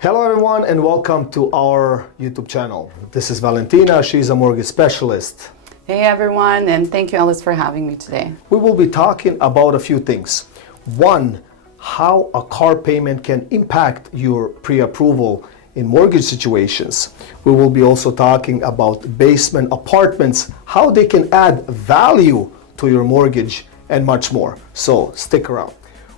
Hello everyone and welcome to our YouTube channel. This is Valentina, she's a mortgage specialist. Hey everyone, and thank you Alice for having me today. We will be talking about a few things. One, how a car payment can impact your pre-approval in mortgage situations. We will be also talking about basement apartments, how they can add value to your mortgage and much more. So stick around.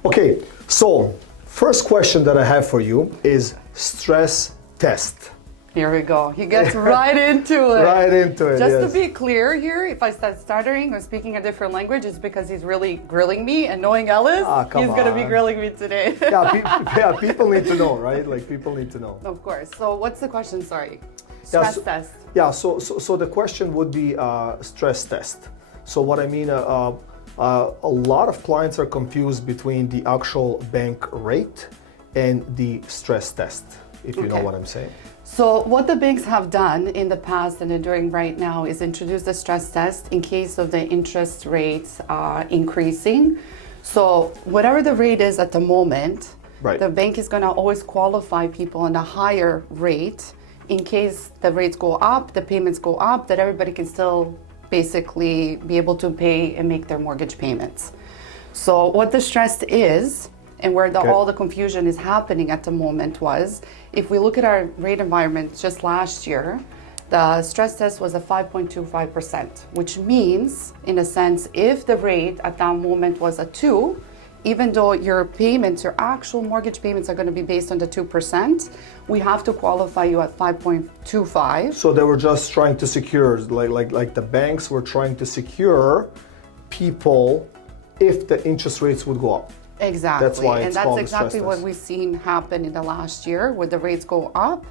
Okay, so first question that I have for you is stress test. Here we go. He gets right into it. Right into it, Just yes. to be clear here, if I start stuttering or speaking a different language, it's because he's really grilling me, and knowing Ellis, come he's going to be on. grilling me today. Yeah, people need to know, right? Like people need to know. Of course. So what's the question? Sorry. Yeah, Stress test. Yeah, so the question would be stress test. So what I mean, a lot of clients are confused between the actual bank rate and the stress test, if you know Okay. what I'm saying. So what the banks have done in the past and they're doing right now is introduce the stress test in case of the interest rates increasing. So whatever the rate is at the moment, Right. the bank is going to always qualify people on a higher rate in case the rates go up, the payments go up, that everybody can still basically be able to pay and make their mortgage payments. So what the stress is, and where all the confusion is happening at the moment was, if we look at our rate environment just last year, the stress test was a 5.25%, which means, in a sense, if the rate at that moment was a 2, even though your payments, your actual mortgage payments are going to be based on the 2%, we have to qualify you at 5.25. So they were just trying to secure, like the banks were trying to secure people if the interest rates would go up. Exactly. That's why it's and that's called a exactly stress what test. we've seen happen in the last year, where the rates go up.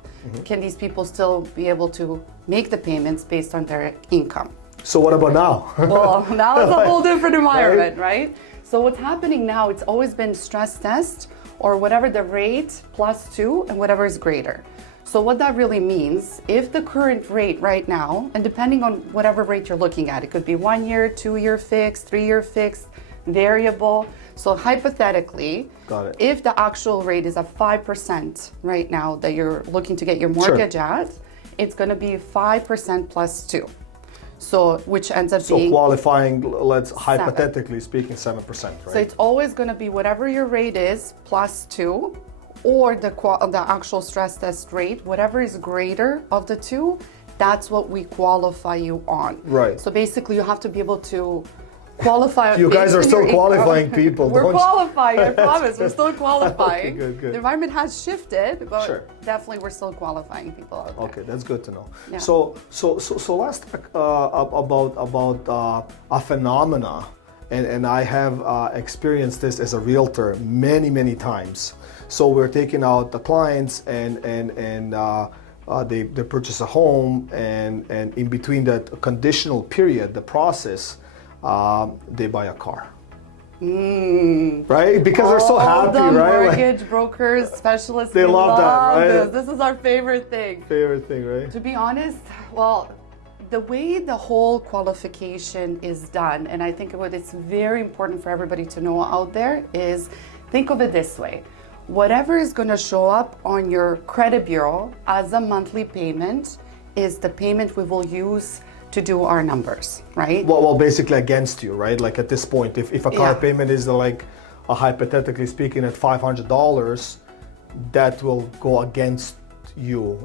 Can these people still be able to make the payments based on their income? So what about now? Well, now it's a whole different environment, right? So what's happening now, it's always been stress test or whatever the rate plus 2 and whatever is greater. So what that really means, if the current rate right now, and depending on whatever rate you're looking at, it could be 1 year, 2 year fixed, 3 year fixed, variable. So hypothetically, Got it. if the actual rate is at 5% right now that you're looking to get your mortgage at, it's going to be 5% plus 2. So which ends up So being qualifying, let's hypothetically speaking, 7%, right? So it's always going to be whatever your rate is plus 2, or the actual stress test rate, whatever is greater of the 2, that's what we qualify you on. Right. So basically, you have to be able to qualify. You guys are based on your still qualifying income. people. We're don't you? qualifying, I promise. We're still qualifying. Okay, good. The environment has shifted, but Sure. definitely we're still qualifying people out there. Okay, that's good to know. Yeah. So let's talk about a phenomena, and I have experienced this as a realtor many times. So we're taking out the clients, and they purchase a home, and in between that conditional period, the process, they buy a car. Right? Because they're so happy, All the right? mortgage brokers, specialists, They we love that, right? This is our favorite thing. Favorite thing, right? To be honest, well, the way the whole qualification is done, and I think what it's very important for everybody to know out there is, think of it this way. Whatever is going to show up on your credit bureau as a monthly payment is the payment we will use to do our numbers, right? Well, basically against you, right? Like at this point, if a car Yeah. payment is like, hypothetically speaking, at $500, that will go against you.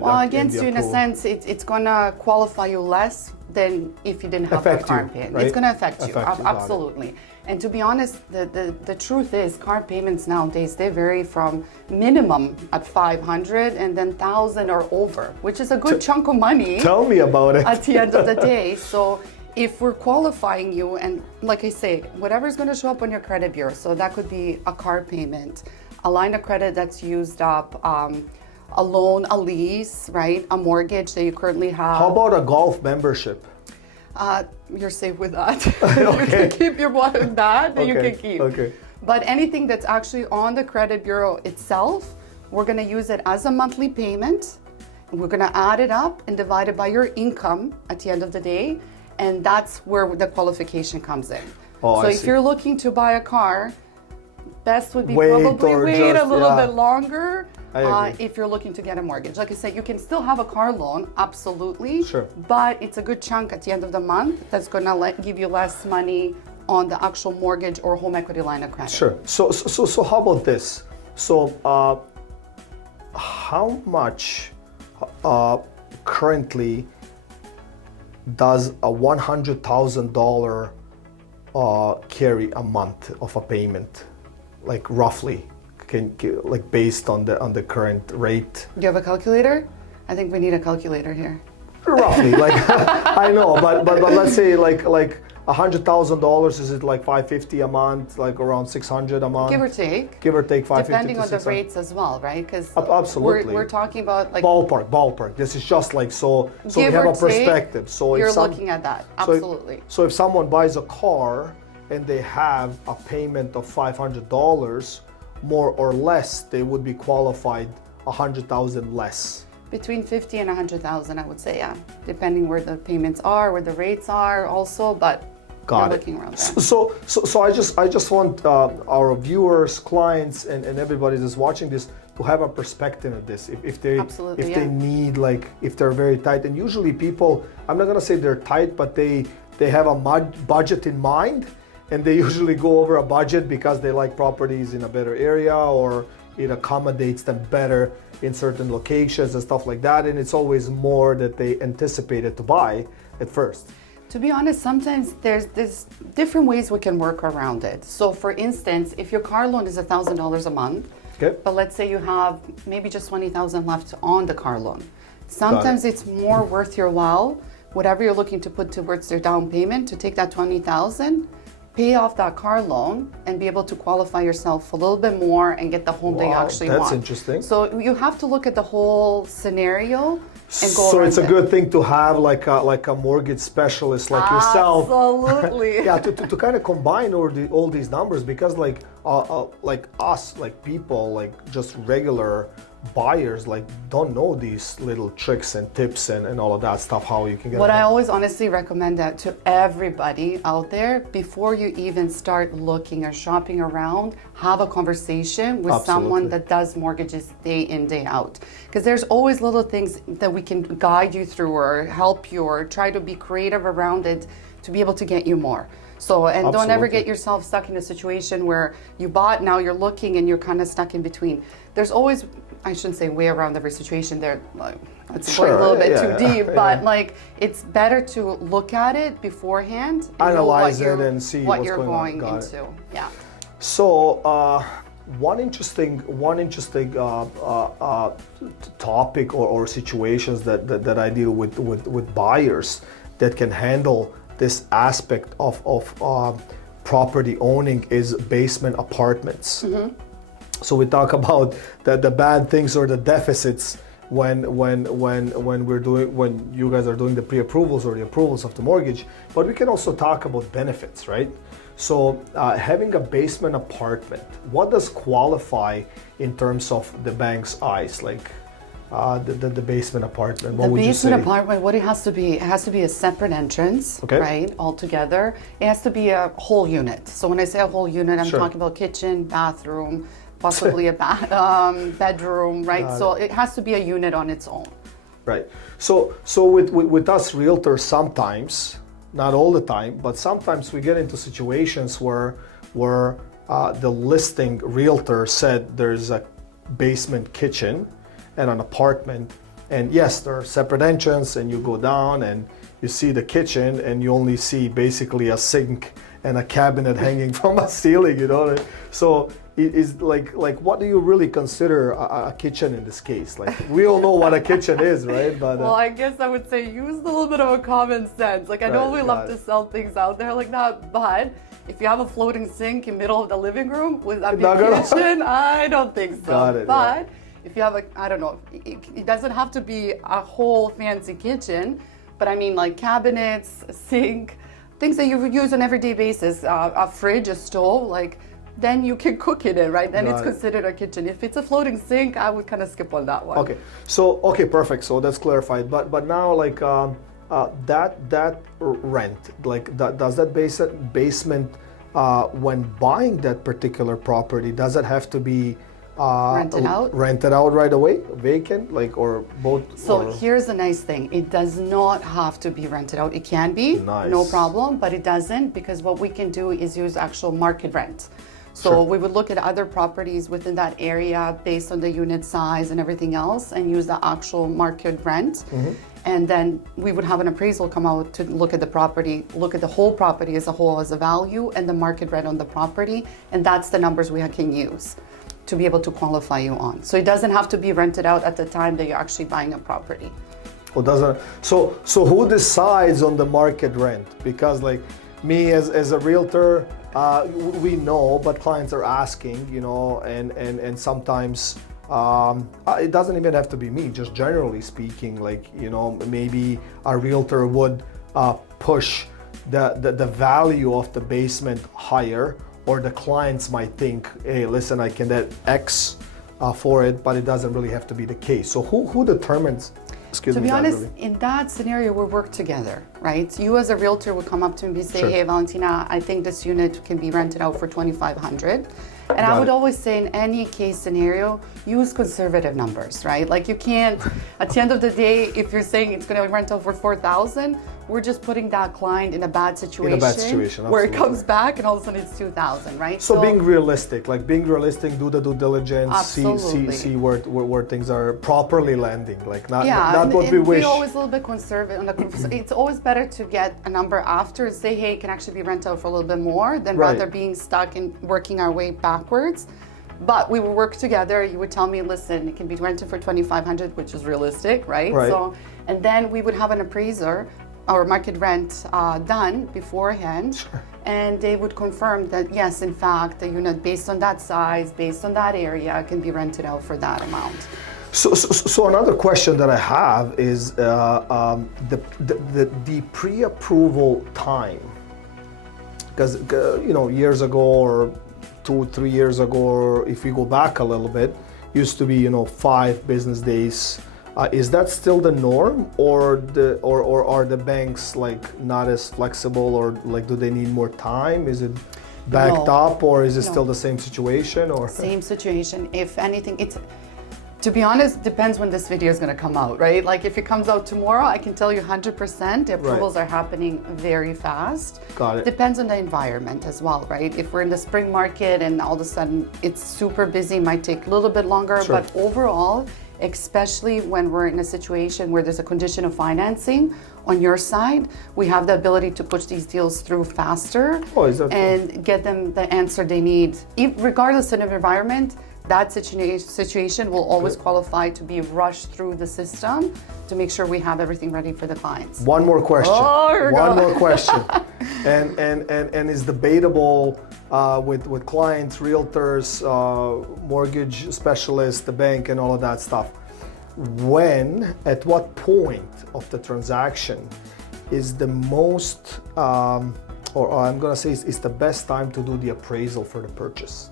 Well, against you in a sense, it's going to qualify you less than if you didn't have Affect a car you, payment. right? It's going to affect you, Affect you, got it. absolutely. And to be honest, the truth is, car payments nowadays, they vary from minimum at 500 and then 1,000 or over, which is a good chunk of money Tell me about it. at the end of the day. So if we're qualifying you, and like I say, whatever is going to show up on your credit bureau, so that could be a car payment, a line of credit that's used up, a loan, a lease, right? A mortgage that you currently have. How about a golf membership? You're safe with that. You can keep your one that you Okay, can keep. okay. But anything that's actually on the credit bureau itself, we're going to use it as a monthly payment. We're going to add it up and divide it by your income at the end of the day, and that's where the qualification comes in. Oh, so I if see. you're looking to buy a car, best would be Wait probably or wait a just- little yeah. bit longer. I agree. if you're looking to get a mortgage. Like I said, you can still have a car loan, absolutely. Sure. But it's a good chunk at the end of the month that's going to give you less money on the actual mortgage or home equity line of credit. Sure. So how about this? So how much currently does a $100,000 carry a month of a payment, like roughly, like based on the current rate? Do you have a calculator? I think we need a calculator here. Roughly, like I know, but let's say like $100,000, is it like $550 a month, like around $600 a month? Give or take. Give or take $550 Depending to on the $600. rates as well, right? Because Absolutely. we're talking about like Ballpark. This is just like so we give have or a perspective. So you're if looking at that. Absolutely. So if someone buys a car and they have a payment of $500, more or less, they would be qualified $100,000 less. Between 50 and 100,000, I would say, yeah. Depending where the payments are, where the rates are also, but Got you're it. looking around there. So I just want our viewers, clients, and everybody that's watching this to have a perspective of this. If they Absolutely, they need, like, if they're very tight, and usually people, I'm not gonna say they're tight, but they have a budget in mind, and they usually go over a budget because they like properties in a better area, or it accommodates them better in certain locations and stuff like that, and it's always more that they anticipated to buy at first. To be honest, sometimes there's different ways we can work around it. So for instance, if your car loan is $1,000 a month, Okay. but let's say you have maybe just 20,000 left on the car loan. Sometimes it's more worth your while, whatever you're looking to put towards your down payment, to take that 20,000, pay off that car loan, and be able to qualify yourself a little bit more and get the home that you Wow, actually that's want. interesting. So you have to look at the whole scenario and go So around it's a it. good thing to have like a mortgage specialist like yourself. Absolutely. Yeah, to kind of combine all these numbers, because like us, like people, like just regular buyers, like don't know these little tricks and tips and all of that stuff, how you can get What I ahead. always honestly recommend that to everybody out there, before you even start looking or shopping around, have a conversation with someone Absolutely. that does mortgages day in, day out. Because there's always little things that we can guide you through or help you or try to be creative around it to be able to get you more. So, and don't ever Absolutely. get yourself stuck in a situation where you bought, now you're looking and you're kind of stuck in between. There's always, I shouldn't say way around every situation there, like, it's going a little bit too deep, but like it's better to look at it beforehand and know what Analyze it you're- and see what what's you're going on. going Got it. into. Yeah. So one interesting topic or situations that I deal with buyers that can handle this aspect of property owning is basement apartments. So we talk about the bad things or the deficits when you guys are doing the pre-approvals or the approvals of the mortgage, but we can also talk about benefits, right? So having a basement apartment, what does qualify in terms of the bank's eyes, like the basement apartment? What The would you say? basement apartment, what it has to be a separate entrance, Okay. right, altogether. It has to be a whole unit. So when I say a whole unit, I'm Sure. talking about kitchen, bathroom, possibly a bedroom, right? So it has to be a unit on its own. Right. So with us realtors, sometimes, not all the time, but sometimes we get into situations where the listing realtor said there's a basement kitchen and an apartment, and yes, there are separate entrance, and you go down and you see the kitchen, and you only see basically a sink and a cabinet hanging from a ceiling, you know. So it is like what do you really consider a kitchen in this case? Like, we all know what a kitchen is, right? But Well, I guess I would say use a little bit of a common sense. Like, I know Right, we got love it. to sell things out there like that, but if you have a floating sink in the middle of the living room, would that be Not a gonna- kitchen? I don't think so. Got it, But if you have I don't know, it doesn't have to be a whole fancy kitchen, but I mean like cabinets, a sink, things that you would use on an everyday basis, a fridge, a stove, like, then you can cook in it, right? Then it's Got it. considered a kitchen. If it's a floating sink, I would kind of skip on that one. Okay, so perfect. So that's clarified. But now, like that rent, like does that basement when buying that particular property, does it have to be Rent it out? Rent it out right away, vacant, like, or both? So or- here's the nice thing. It does not have to be rented out. It can be, Nice. no problem, but it doesn't, because what we can do is use actual market rent. So Sure. we would look at other properties within that area based on the unit size and everything else and use the actual market rent. Mm-hmm. And then we would have an appraisal come out to look at the property, look at the whole property as a whole as a value and the market rent on the property. And that's the numbers we can use to be able to qualify you on. So it doesn't have to be rented out at the time that you're actually buying a property. Or doesn't? So who decides on the market rent? Because like me as a realtor, we know, but clients are asking, you know, and sometimes it doesn't even have to be me. Just generally speaking, like, you know, maybe a realtor would push the value of the basement higher, or the clients might think, hey, listen, I can get X for it, but it doesn't really have to be the case. So who determines? Excuse To me. be that honest, really? in that scenario, we work together, right? You as a realtor would come up to me and say, Sure. hey, Valentina, I think this unit can be rented out for $2,500. And Got I would it. always say in any case scenario, use conservative numbers, right? Like you can't, at the end of the day, if you're saying it's going to rent out for $4,000, we're just putting that client in a bad situation. Where it absolutely. comes back and all of a sudden it's $2,000, right? So being realistic, do the due diligence, Absolutely. see where things are properly landing, like not and, what and we wish. We're always a little bit conservative. It's always better to get a number after and say, hey, it can actually be rented out for a little bit more than Right. rather being stuck and working our way backwards. But we will work together. You would tell me, listen, it can be rented for $2,500, which is realistic, right? Right. So, and then we would have an appraiser or market rent done beforehand, and they would confirm that yes, in fact, the unit based on that size, based on that area, can be rented out for that amount. So another question that I have is the pre-approval time, because you know, years ago or 2-3 years ago, or if we go back a little bit, used to be, you know, 5 business days. Is that still the norm, or are the banks like not as flexible, or like do they need more time? Is it backed No. up, or is it No. still the same situation? Or Same situation. If anything, it's, to be honest, depends when this video is going to come out, right? Like if it comes out tomorrow, I can tell you 100% the approvals are happening very fast. Got it. Depends on the environment as well, right? If we're in the spring market and all of a sudden it's super busy, it might take a little bit longer, Sure. but overall, especially when we're in a situation where there's a condition of financing on your side, we have the ability to push these deals through faster Oh, is that- and get them the answer they need. Regardless of environment, that situation will always qualify to be rushed through the system to make sure we have everything ready for the clients. One more question. Oh, here we One go. more question. and is debatable with clients, realtors, mortgage specialists, the bank, and all of that stuff. At what point of the transaction is the most, or I'm gonna say is the best time to do the appraisal for the purchase?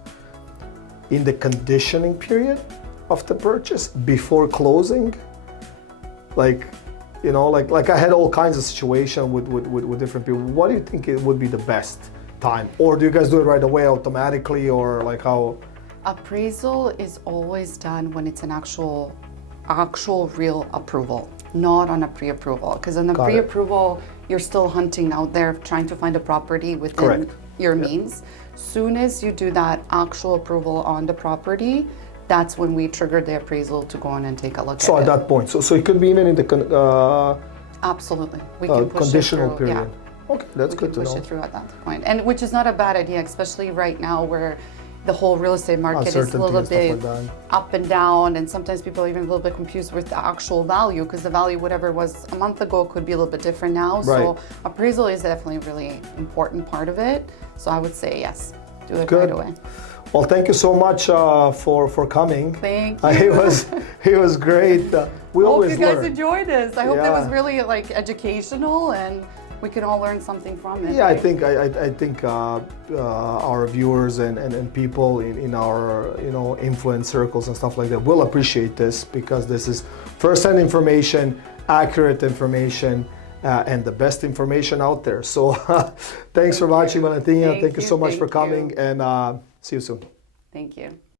In the conditioning period of the purchase, before closing? Like, you know, like I had all kinds of situation with different people. What do you think it would be the best time? Or do you guys do it right away automatically, or like how? Appraisal is always done when it's an actual real approval, not on a pre-approval. Because on a Got it. pre-approval, you're still hunting out there trying to find a property within Correct. your means. Soon as you do that actual approval on the property, that's when we trigger the appraisal to go in and take a look So at at it. that point, so it could be even in the Absolutely, we can push conditional it through. period. Okay, that's We good to can push know. it through at that point, and which is not a bad idea, especially right now where the whole real estate market is a Uncertainty little and stuff bit like that. up and down, and sometimes people are even a little bit confused with the actual value, because the value, whatever was a month ago, could be a little bit different now. So Right. appraisal is definitely a really important part of it. So I would say yes, do it Good. right away. Well, thank you so much for coming. Thank It was great. We Hope always you guys learn. enjoyed this. I hope that was Yeah. really like educational and we can all learn something from it. Yeah, I right? think our viewers and people in our influence circles and stuff like that will appreciate this, because this is first-hand information, accurate information, and the best information out there. So thanks for watching, Valentina. Thank you so much for Thank you. coming, and see you soon. Thank you.